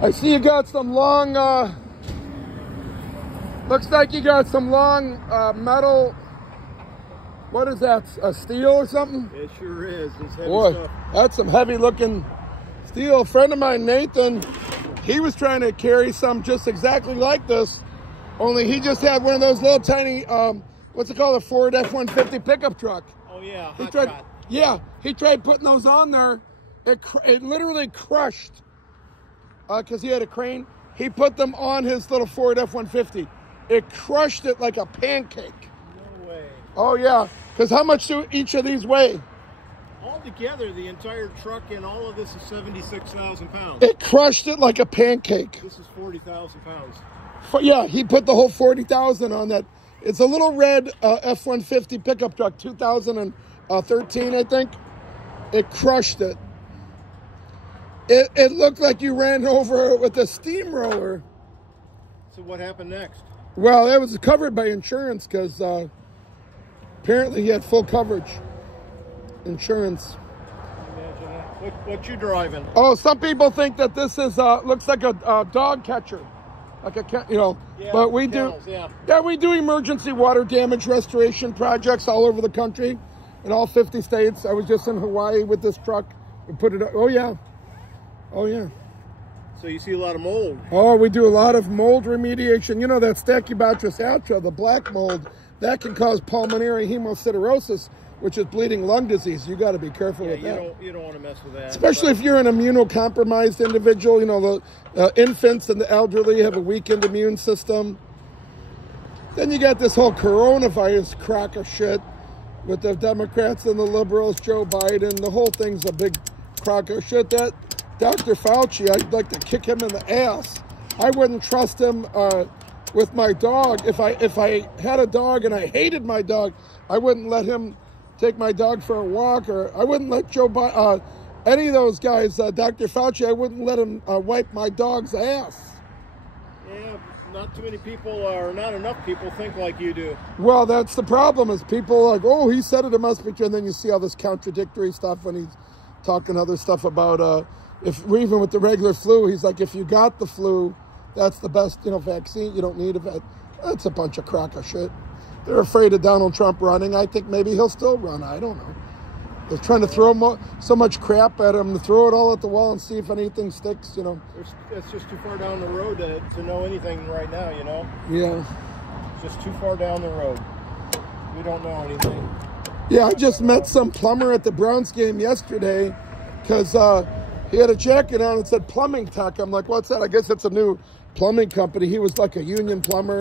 I see you got some long, looks like you got some long metal, what is that, a steel or something? It sure is. It's heavy Boy, stuff. that's some heavy looking steel. A friend of mine, Nathan, he was trying to carry some just exactly like this, only he just had one of those little tiny, what's it called, a Ford F-150 pickup truck. Oh yeah, He hot tried, shot. yeah, he tried putting those on there. It literally crushed, because he had a crane. He put them on his little Ford F-150. It crushed it like a pancake. No way. Oh yeah, because how much do each of these weigh? Altogether, the entire truck and all of this is 76,000 pounds. It crushed it like a pancake. This is 40,000 pounds. Yeah, he put the whole 40,000 on that. It's a little red F-150 pickup truck, 2013, I think. It crushed it. It looked like you ran over it with a steamroller. So what happened next? Well, it was covered by insurance because apparently he had full coverage. Insurance. Imagine that. What you driving? Oh, some people think that this is looks like a dog catcher, like a Yeah, but we kennels, do. yeah. Yeah, we do emergency water damage restoration projects all over the country, in all 50 states. I was just in Hawaii with this truck. We put it. Oh yeah, oh yeah. So you see a lot of mold. Oh, we do a lot of mold remediation. You know that Stachybotrys atra, the black mold, that can cause pulmonary hemosiderosis, which is bleeding lung disease. You got to be careful with that. You don't want to mess with that. Especially if you're an immunocompromised individual. You know, the infants and the elderly have a weakened immune system. Then you got this whole coronavirus crock of shit with the Democrats and the liberals, Joe Biden. The whole thing's a big crock of shit. That Dr. Fauci, I'd like to kick him in the ass. I wouldn't trust him with my dog. If I had a dog and I hated my dog, I wouldn't let him take my dog for a walk, or I wouldn't let Joe Biden, any of those guys, Dr. Fauci, I wouldn't let him wipe my dog's ass. Yeah, not too many people, or not enough people, think like you do. Well, that's the problem, is people are like, oh, he said it must be true, and then you see all this contradictory stuff when he's talking other stuff about, even with the regular flu, he's like, if you got the flu, that's the best, vaccine. You don't need it. That's a bunch of crock of shit. They're afraid of Donald Trump running. I think maybe he'll still run. I don't know. They're trying to throw so much crap at him, to throw it all at the wall and see if anything sticks, It's just too far down the road to know anything right now, Yeah. It's just too far down the road. We don't know anything. Yeah, I just met some plumber at the Browns game yesterday because he had a jacket on that said plumbing tech. I'm like, what's that? I guess it's a new plumbing company. He was like a union plumber,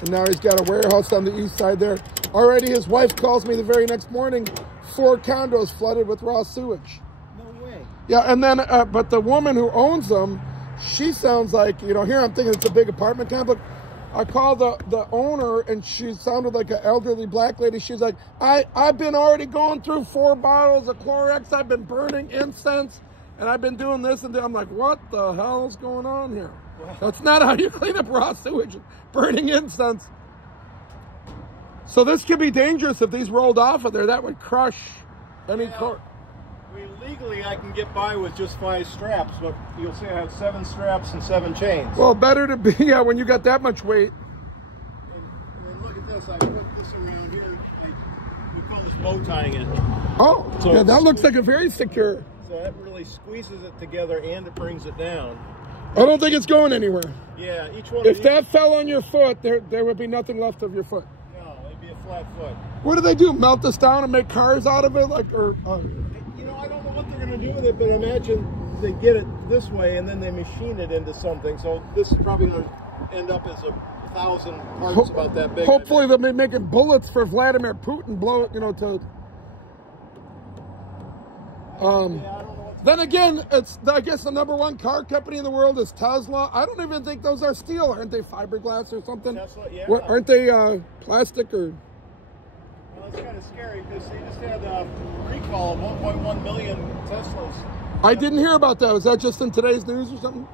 and now he's got a warehouse on the east side there. Already his wife calls me the very next morning, 4 condos flooded with raw sewage. No way. Yeah, and then, but the woman who owns them, she sounds like, here I'm thinking it's a big apartment complex. I called the owner, and she sounded like an elderly black lady. She's like, I've been already going through 4 bottles of Clorox. I've been burning incense, and I've been doing this and that. I'm like, what the hell is going on here? That's not how you clean up raw sewage, burning incense. So this could be dangerous if these rolled off of there. That would crush any car. Legally, I can get by with just 5 straps, but you'll see I have 7 straps and 7 chains. Well, better to be, when you got that much weight. And then look at this. I put this around here. We call this bow tying it. Oh, So yeah, that looks like a very secure. So that really squeezes it together and it brings it down. I don't think it's going anywhere. Yeah, each one. If that fell on your foot, there would be nothing left of your foot. No, it'd be a flat foot. What do they do? Melt this down and make cars out of it, I don't know what they're going to do with it, but imagine they get it this way and then they machine it into something. So this is probably going to end up as 1,000 parts about that big. Hopefully they'll be making bullets for Vladimir Putin. Blow it, to. Yeah, I don't know. Then again, I guess the #1 car company in the world is Tesla. I don't even think those are steel. Aren't they fiberglass or something? Tesla, yeah. Aren't they plastic or? Well, it's kind of scary because they just had a recall of 1.1 million Teslas. I didn't hear about that. Was that just in today's news or something?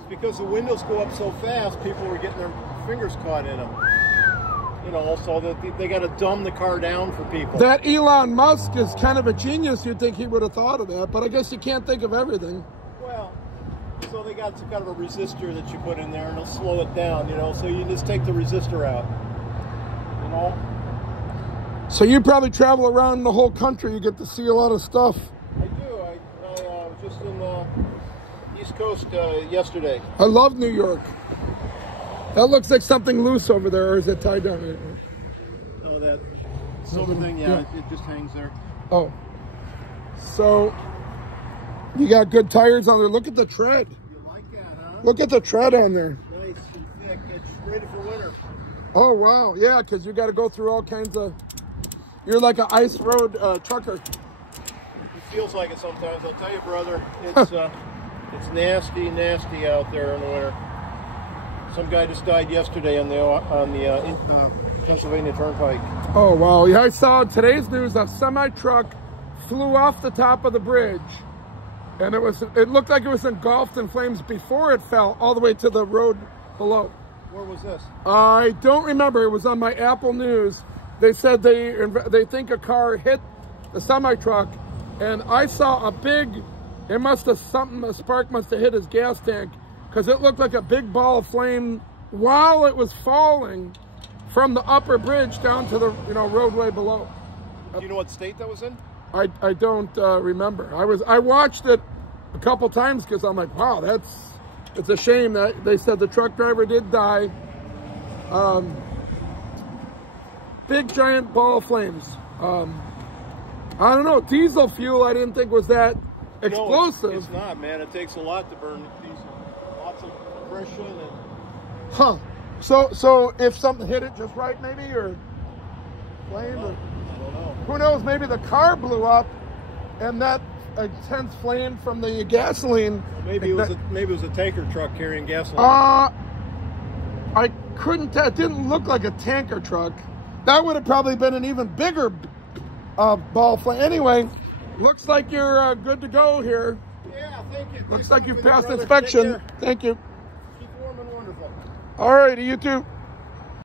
It's because the windows go up so fast, people were getting their fingers caught in them. So that they got to dumb the car down for people. That Elon Musk is kind of a genius. You'd think he would have thought of that, but I guess you can't think of everything. Well, So they got some kind of a resistor that you put in there, and it'll slow it down. You know, so you just take the resistor out. You know. So you probably travel around the whole country. You get to see a lot of stuff. I do. I was just in the East Coast yesterday. I love New York. That looks like something loose over there, or is it tied down? Oh, that silver thing, yeah, it just hangs there. Oh. So, you got good tires on there. Look at the tread. You like that, huh? Look at the tread on there. Nice and thick. It's ready for winter. Oh, wow. Yeah, because you got to go through all kinds of... You're like an ice road trucker. It feels like it sometimes. I'll tell you, brother, it's nasty, nasty out there in the winter. Some guy just died yesterday on the Pennsylvania Turnpike. Oh, wow. Yeah, I saw today's news a semi-truck flew off the top of the bridge, and it looked like it was engulfed in flames before it fell all the way to the road below. Where was this? I don't remember. It was on my Apple News. They said they think a car hit the semi-truck, and I saw a spark must have hit his gas tank, because it looked like a big ball of flame while it was falling from the upper bridge down to the roadway below. Do you know what state that was in? I don't remember. I watched it a couple times because I'm like, wow, it's a shame that they said the truck driver did die. Big giant ball of flames. I don't know, diesel fuel I didn't think was that explosive. No, it's not, man. It takes a lot to burn diesel. Lots of compression and... Huh. So if something hit it just right, maybe, or flame, or I don't know. who knows? Maybe the car blew up, and that intense flame from the gasoline. Well, maybe it was a tanker truck carrying gasoline. I couldn't tell. It didn't look like a tanker truck. That would have probably been an even bigger ball flame. Anyway, looks like you're good to go here. Yeah, thank you. Looks like you've passed inspection. Thank you. Keep warm and wonderful. All righty, you too.